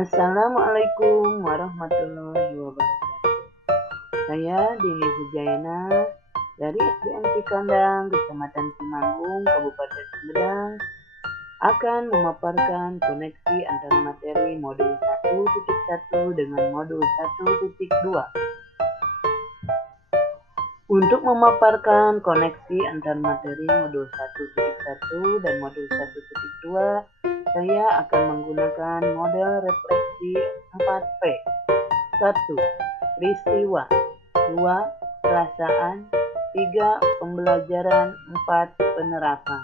Assalamualaikum warahmatullahi wabarakatuh. Saya Dini Hujayana dari SDN Cikandang, Kecamatan Cimanggung, Kabupaten Sumedang, akan memaparkan koneksi antara materi modul 1.1 dengan modul 1.2. Untuk memaparkan koneksi antar materi modul 1.1 dan modul 1.2, saya akan menggunakan model refleksi 4P. 1. Peristiwa. 2. Perasaan. 3. Pembelajaran. 4. Penerapan.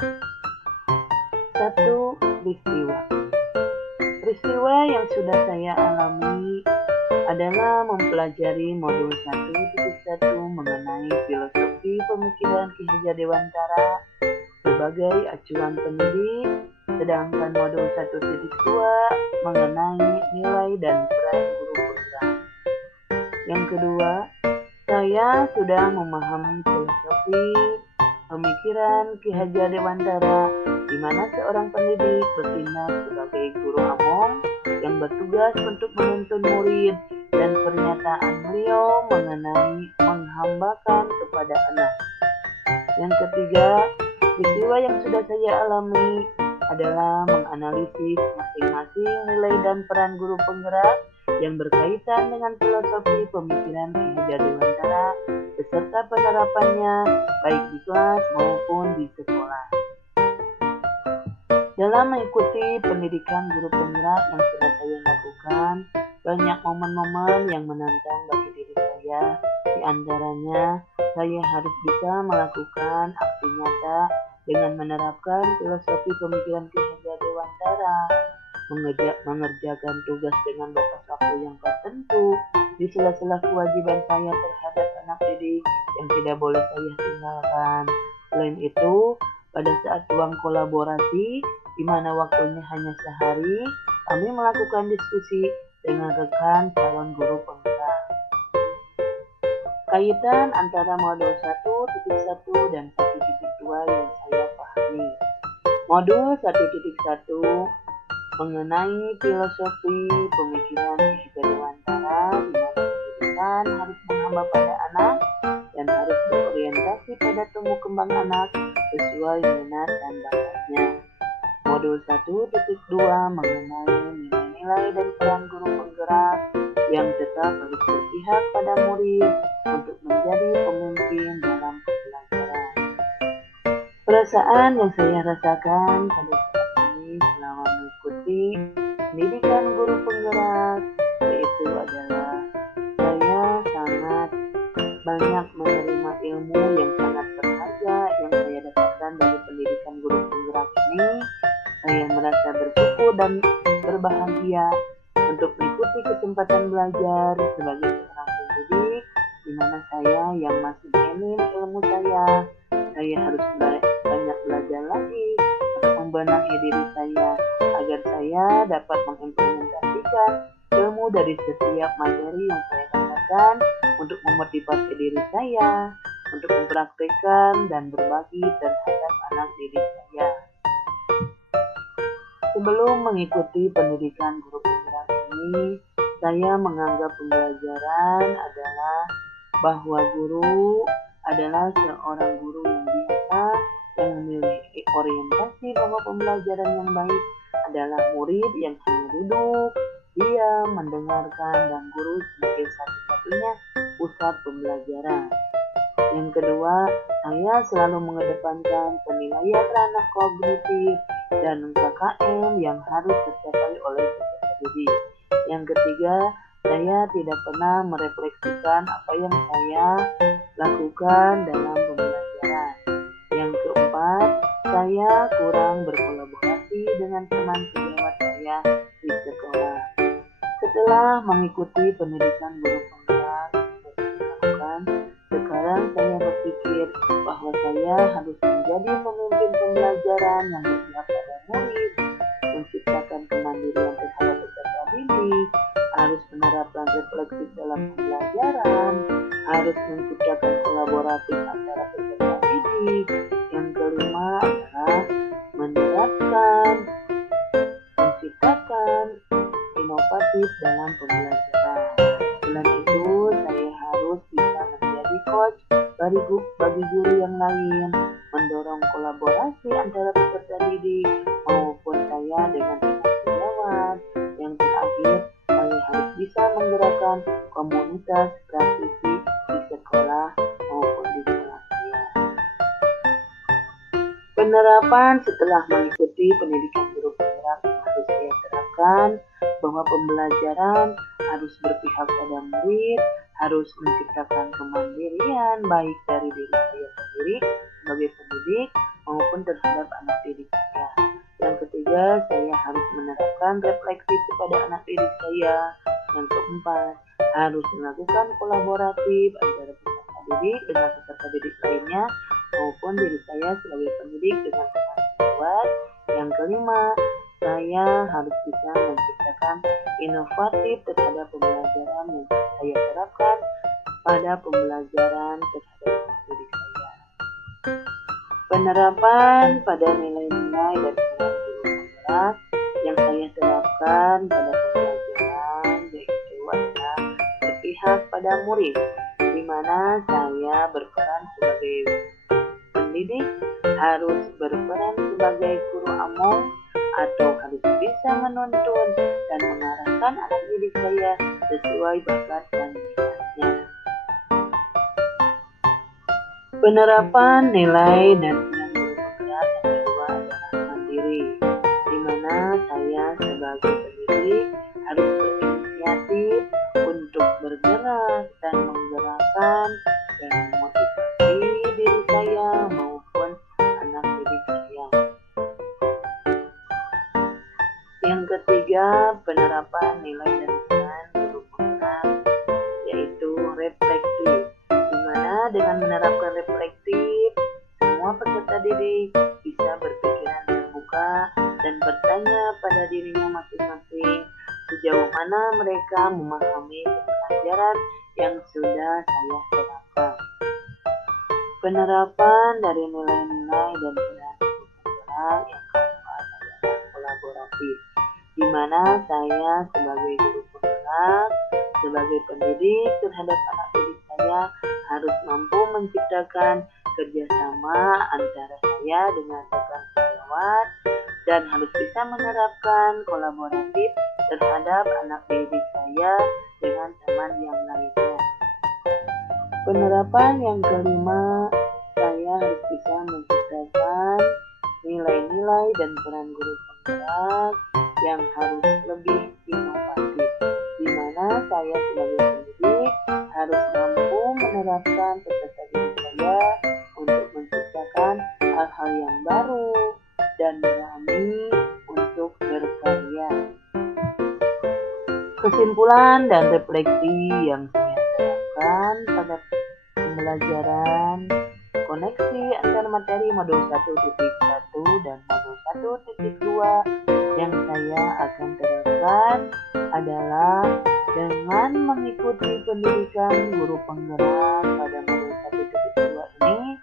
1. Peristiwa. Peristiwa yang sudah saya alami adalah mempelajari modul 1.1 mengenai filosofi pemikiran Ki Hajar Dewantara sebagai acuan pendidik, sedangkan modul 1.2 mengenai nilai dan peran guru penggerak. Yang kedua, saya sudah memahami filosofi pemikiran Ki Hajar Dewantara, di mana seorang pendidik bertindak sebagai guru among yang bertugas untuk menuntun murid, dan pernyataan beliau mengenai menghambakan kepada anak. Yang ketiga, peristiwa yang sudah saya alami adalah menganalisis masing-masing nilai dan peran guru penggerak yang berkaitan dengan filosofi pemikiran Ki Hajar Dewantara beserta penerapannya baik di kelas maupun di sekolah. Dalam mengikuti pendidikan guru penggerak yang sudah saya lakukan, banyak momen-momen yang menantang bagi diri saya. Di antaranya, saya harus bisa melakukan aksi nyata dengan menerapkan filosofi pemikiran Ki Hajar Dewantara, mengerjakan tugas dengan batas waktu yang tertentu, di sela-sela kewajiban saya terhadap anak didik yang tidak boleh saya tinggalkan. Selain itu, pada saat ruang kolaborasi, di mana waktunya hanya sehari, kami melakukan diskusi dengan rekan calon guru penggerak. Kaitan antara modul 1.1 dan 1.2 yang saya pahami. Modul 1.1 mengenai filosofi pemikiran Ki Hajar Dewantara, di mana pendidikan harus menghamba pada anak dan harus berorientasi pada tumbuh kembang anak sesuai minat dan bakatnya. Modul 1.2 mengenai nilai-nilai dan peran guru penggerak yang tetap harus berpihak pada murid untuk menjadi pemimpin dalam pembelajaran. Perasaan yang saya rasakan pada saat ini selama mengikuti pendidikan guru penggerak yaitu adalah saya sangat banyak menerima ilmu yang sangat berharga yang saya dapatkan dari pendidikan guru penggerak ini. Saya merasa bersyukur dan berbahagia untuk mengikuti kesempatan belajar sebagai seorang pendidik, di mana saya yang masih minim ilmu saya harus banyak belajar lagi untuk membenahi diri saya agar saya dapat mengimplementasikan ilmu dari setiap materi yang saya dapatkan untuk memotivasi diri saya untuk mempraktikkan dan berbagi terhadap anak didik saya. Sebelum mengikuti pendidikan guru penggerak ini, saya menganggap pembelajaran adalah bahwa guru adalah seorang guru yang biasa yang memiliki orientasi bahwa pembelajaran yang baik adalah murid yang hanya duduk, diam, mendengarkan, dan guru sebagai satu-satunya pusat pembelajaran. Yang kedua, saya selalu mengedepankan penilaian ranah kognitif dan KKM yang harus tercapai oleh peserta didik. Yang ketiga, saya tidak pernah merefleksikan apa yang saya lakukan dalam pembelajaran. Yang keempat, saya kurang berkolaborasi dengan teman sejawat saya di sekolah. Setelah mengikuti pendidikan guru penggerak yang saya lakukan, sekarang saya berpikir bahwa saya harus menjadi pemimpin pembelajaran yang berpihak pada murid, menciptakan kemandirian terhadap peserta didik, harus menerapkan refleksi dalam pembelajaran, harus menciptakan kolaboratif antara peserta didik. Yang kelima adalah menciptakan kolaboratif dalam pembelajaran. Selain itu, saya harus bisa menjadi coach bagi guru yang lain, mendorong kolaborasi antara peserta didik maupun saya dengan teman sejawat. Yang terakhir, saya harus bisa menggerakkan komunitas praktisi di sekolah maupun di kelas saya. Penerapan setelah mengikuti pendidikan guru penggerak harus saya terapkan bahwa pembelajaran harus berpihak pada murid, harus menciptakan kemandirian baik dari diri saya sendiri sebagai pendidik maupun terhadap anak didik saya. Yang ketiga, saya harus menerapkan refleksi kepada anak didik saya. Yang keempat, harus melakukan kolaboratif antara peserta didik dengan peserta didik lainnya maupun diri saya sebagai pendidik dengan teman sejawat. Yang kelima, saya harus bisa menciptakan inovatif terhadap pembelajaran yang saya terapkan pada pembelajaran terhadap didik saya. Penerapan pada nilai-nilai dan peran guru penggerak yang saya terapkan pada pembelajaran yaitu adalah berpihak pada murid, di mana saya berperan sebagai pendidik, harus berperan sebagai guru among atau harus bisa menuntun dan mengarahkan anak didik saya sesuai bakat dan minatnya. Penerapan nilai dan peran guru penggerak yang kedua adalah mandiri, di mana saya sebagai pendidik harus berinisiatif untuk bergerak dan menggerakkan dan memotivasi diri saya maupun anak didik saya. Yang ketiga, penerapan nilai dan peran guru penggerak yaitu reflektif, di mana dengan menerapkan reflektif, semua peserta didik bisa berpikiran terbuka dan bertanya pada dirinya masing-masing sejauh mana mereka memahami pelajaran yang sudah saya terapkan. Penerapan dari nilai-nilai dan peran guru penggerak yang keempat adalah kolaboratif, di mana saya sebagai guru penggerak, sebagai pendidik terhadap anak didik saya harus mampu menciptakan kerjasama antara saya dengan rekan sejawat dan harus bisa menerapkan kolaboratif terhadap anak didik saya dengan teman yang lainnya. Penerapan yang kelima, saya harus bisa menciptakan nilai-nilai dan peran guru penggerak yang harus lebih inovatif, di mana saya sebagai pendidik harus mampu menerapkan peserta didik saya untuk menciptakan hal-hal yang baru dan berani untuk berkarya. Kesimpulan dan refleksi yang saya terapkan pada pembelajaran koneksi antar materi modul 1.1 dan modul 1.2 yang saya akan terapkan adalah dengan mengikuti pendidikan guru penggerak pada modul 1.2 ini,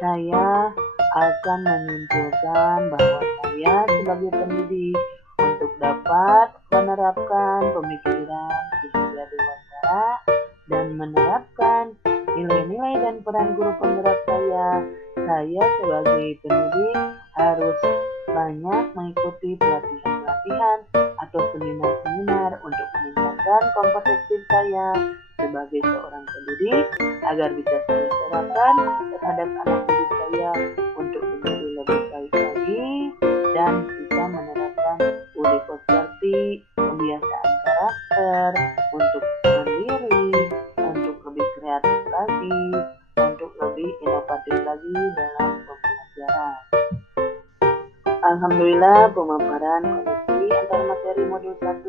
saya akan menyimpulkan bahwa saya sebagai pendidik untuk dapat menerapkan pemikiran hingga dewasa dan menerapkan nilai-nilai dan peran guru penggerak saya sebagai pendidik harus banyak mengikuti pelatihan-pelatihan atau seminar-seminar untuk meningkatkan kompetensi saya sebagai seorang pendidik agar bisa saya terapkan terhadap anak didik saya untuk menjadi lebih baik lagi dan bisa menerapkan UDIKO seperti pembiasaan karakter untuk mandiri, untuk lebih kreatif lagi, untuk lebih inovatif lagi dalam pembelajaran. Alhamdulillah, pemaparan koneksi antar materi modul 1